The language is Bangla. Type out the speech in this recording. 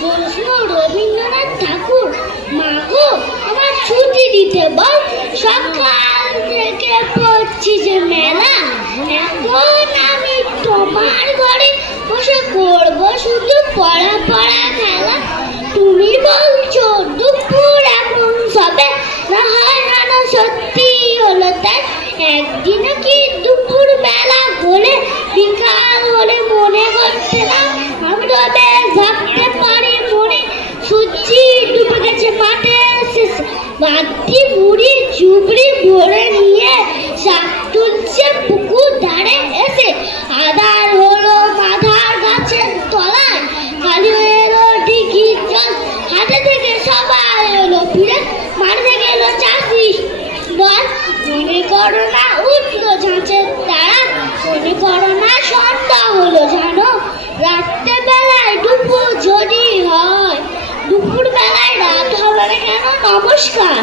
প্রশ্ন রবীন্দ্রনাথ ঠাকুর, মা গো আমার ছুটি দিতে বল, সকাল থেকে পড়ছি যে মেলা, এখন আমি তোমার ঘরে বসে করবো শুধু পড়া পড়া খেলা। তুমি বলছো দুপুর এখন সবে, না হয় না সত্যি হলো তাই, একদিনে কি দুপুর বেলা বলে বিকাল হলে মনে করতে না, আমি তবে ভাবতে পারি মনে সূর্যি ডুবে গেছে মাঠের শেষে, বাড়তি বুড়ি চুবড়ি ভরে নিয়ে শাক তুলছে পুকুর ধারে এসে, আধার হলো মাথার গাছের তলায়, খালি এলো ডিঘির জল, হাতে থেকে সবাই এলো ফিরে, মাঠে গেল চাষি বল, মনে করো না উঠলো ঝাঁচের তারা, মনে করো না সন্ধ্যা হলো জানো, রাত্রে বেলায় দুপুর যদি হয়, দুপুর বেলায় রাত হবে না কেন? নমস্কার।